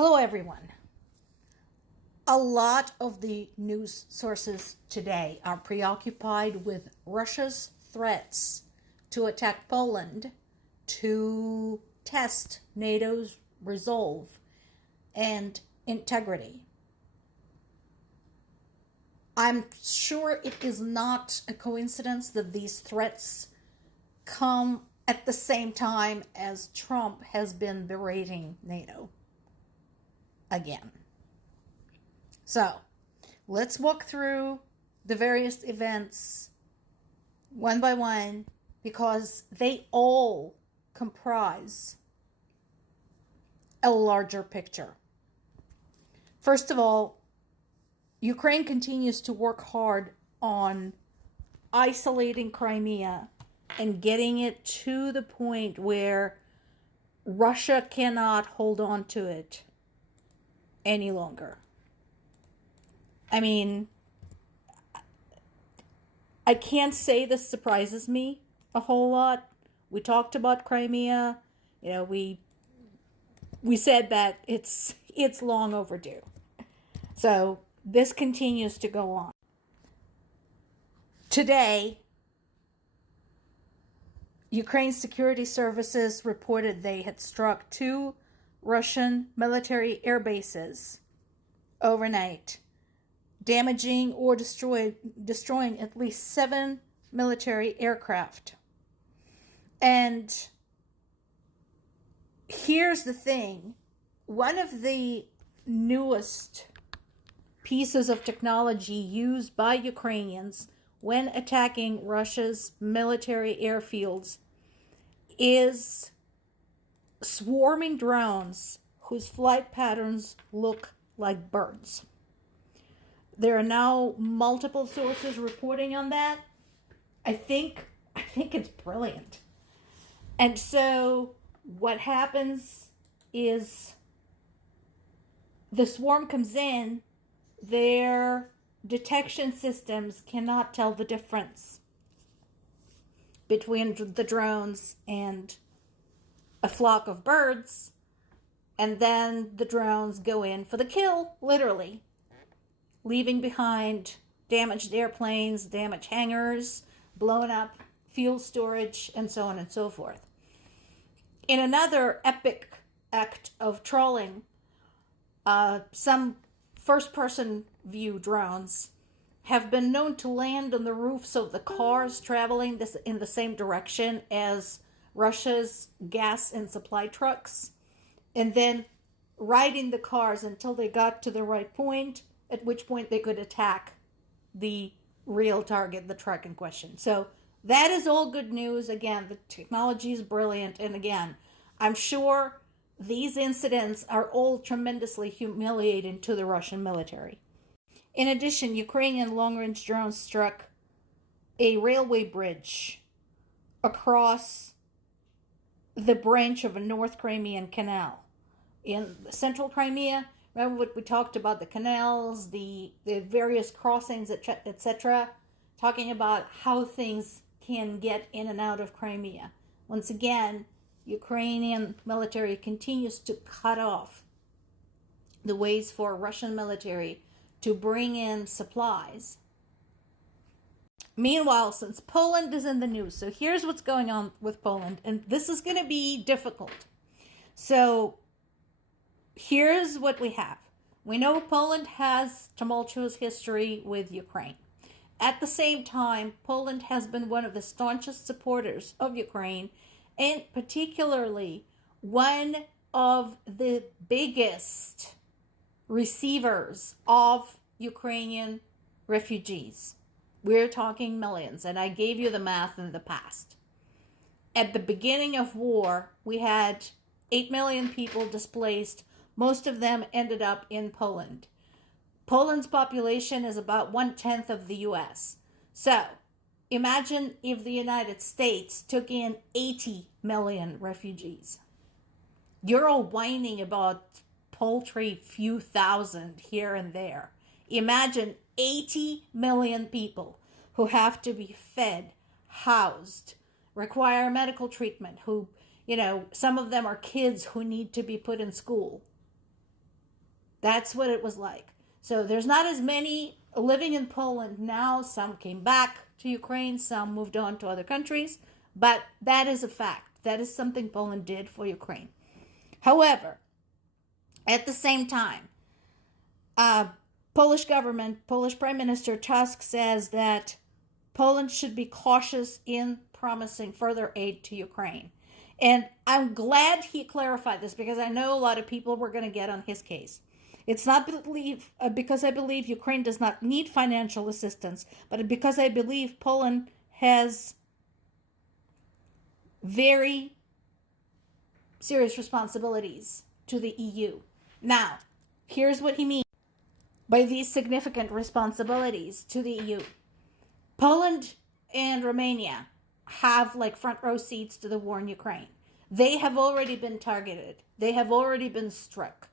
Hello, everyone. A lot of the news sources today are preoccupied with Russia's threats to attack Poland to test NATO's resolve and integrity. I'm sure it is not a coincidence that these threats come at the same time as Trump has been berating NATO again. So, let's walk through the various events one by one because they all comprise a larger picture. First of all, Ukraine continues to work hard on isolating Crimea and getting it to the point where Russia cannot hold on to it any longer. I mean, I can't say this surprises me a whole lot. We talked about Crimea. We said that it's long overdue. So this continues to go on. Today, Ukraine's security services reported they had struck 2 Russian military air bases overnight, damaging or destroying at least 7 military aircraft. And here's the thing. One of the newest pieces of technology used by Ukrainians when attacking Russia's military airfields is swarming drones whose flight patterns look like birds. There are now multiple sources reporting on that. I think it's brilliant. And so what happens is the swarm comes in, their detection systems cannot tell the difference between the drones and a flock of birds, and then the drones go in for the kill, literally, leaving behind damaged airplanes, damaged hangars, blown up fuel storage, and so on and so forth. In another epic act of trolling, some first-person view drones have been known to land on the roofs of the cars traveling in the same direction as Russia's gas and supply trucks, and then riding the cars until they got to the right point, at which point they could attack the real target, the truck in question. So that is all good news. Again, the technology is brilliant. And again, I'm sure these incidents are all tremendously humiliating to the Russian military. In addition, Ukrainian long-range drones struck a railway bridge across the branch of a North Crimean canal. In central Crimea, remember what we talked about, the canals, the various crossings, etc., talking about how things can get in and out of Crimea. Once again, Ukrainian military continues to cut off the ways for Russian military to bring in supplies. Meanwhile, since Poland is in the news, so here's what's going on with Poland, and this is going to be difficult. So here's what we have. We know Poland has tumultuous history with Ukraine. At the same time, Poland has been one of the staunchest supporters of Ukraine, and particularly one of the biggest receivers of Ukrainian refugees. We're talking millions, and I gave you the math in the past. At the beginning of war, we had 8 million people displaced. Most of them ended up in Poland. Poland's population is about 1/10 of the US. So, imagine if the United States took in 80 million refugees. You're all whining about paltry few thousand here and there. Imagine 80 million people who have to be fed, housed, require medical treatment, who, some of them are kids who need to be put in school. That's what it was like. So there's not as many living in Poland now. Some came back to Ukraine, some moved on to other countries, but that is a fact. That is something Poland did for Ukraine. However, at the same time, Polish government, Polish Prime Minister Tusk says that Poland should be cautious in promising further aid to Ukraine. And I'm glad he clarified this, because I know a lot of people were going to get on his case. It's not because I believe Ukraine does not need financial assistance, but because I believe Poland has very serious responsibilities to the EU. Now, here's what he means by these significant responsibilities to the EU. Poland and Romania have like front row seats to the war in Ukraine. They have already been targeted. They have already been struck.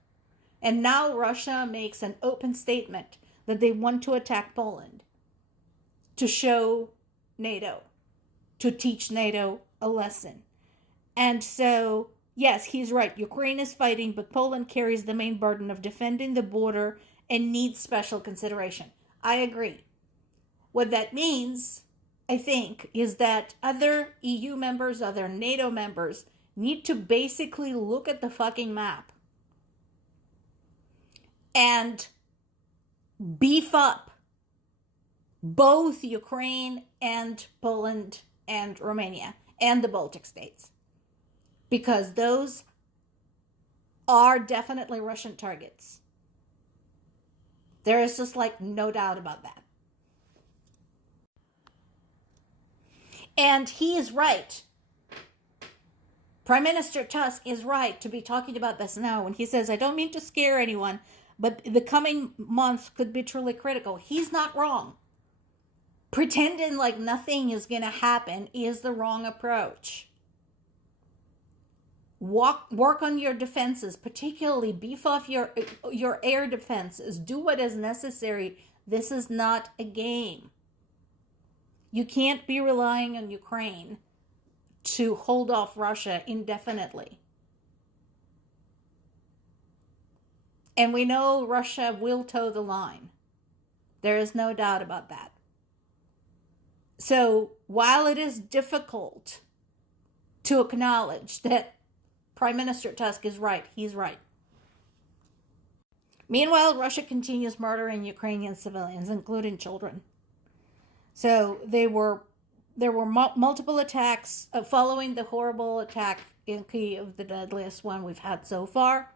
And now Russia makes an open statement that they want to attack Poland to show NATO, to teach NATO a lesson. And so, yes, he's right. Ukraine is fighting, but Poland carries the main burden of defending the border and needs special consideration. I agree. What that means, I think, is that other EU members, other NATO members, need to basically look at the fucking map and beef up both Ukraine and Poland and Romania and the Baltic states, because those are definitely Russian targets. There is just like no doubt about that. And he is right. Prime Minister Tusk is right to be talking about this now when he says, I don't mean to scare anyone, but the coming month could be truly critical. He's not wrong. Pretending like nothing is going to happen is the wrong approach. Work on your defenses, particularly beef off your air defenses. Do what is necessary. This is not a game. You can't be relying on Ukraine to hold off Russia indefinitely. And we know Russia will toe the line. There is no doubt about that. So while it is difficult to acknowledge that Prime Minister Tusk is right, he's right. Meanwhile, Russia continues murdering Ukrainian civilians, including children. So there were multiple attacks following the horrible attack in Kyiv, the deadliest one we've had so far.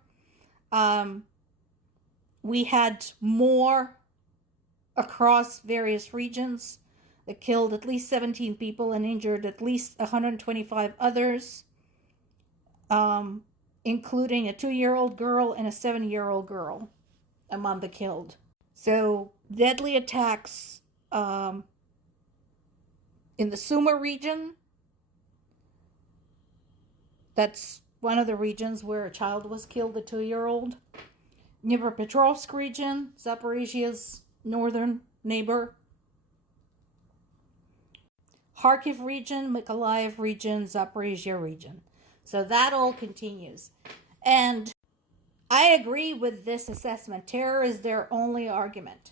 We had more across various regions that killed at least 17 people and injured at least 125 others, including a 2-year-old girl and a 7-year-old girl among the killed. So deadly attacks in the Sumy region. That's one of the regions where a child was killed, a 2-year-old. Dnipropetrovsk region, Zaporizhia's northern neighbor. Kharkiv region, Mykolaiv region, Zaporizhia region. So that all continues. And I agree with this assessment. Terror is their only argument.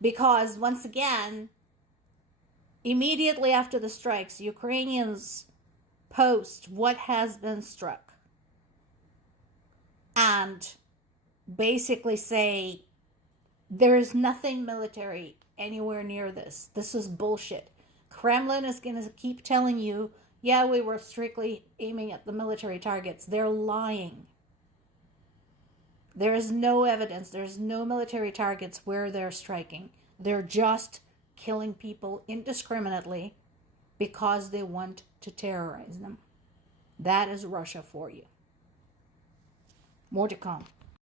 Because once again, immediately after the strikes, Ukrainians post what has been struck and basically say there is nothing military anywhere near this. This is bullshit. Kremlin is going to keep telling you, yeah, we were strictly aiming at the military targets. They're lying. There is no evidence. There's no military targets where they're striking. They're just killing people indiscriminately because they want to terrorize them. That is Russia for you. More to come.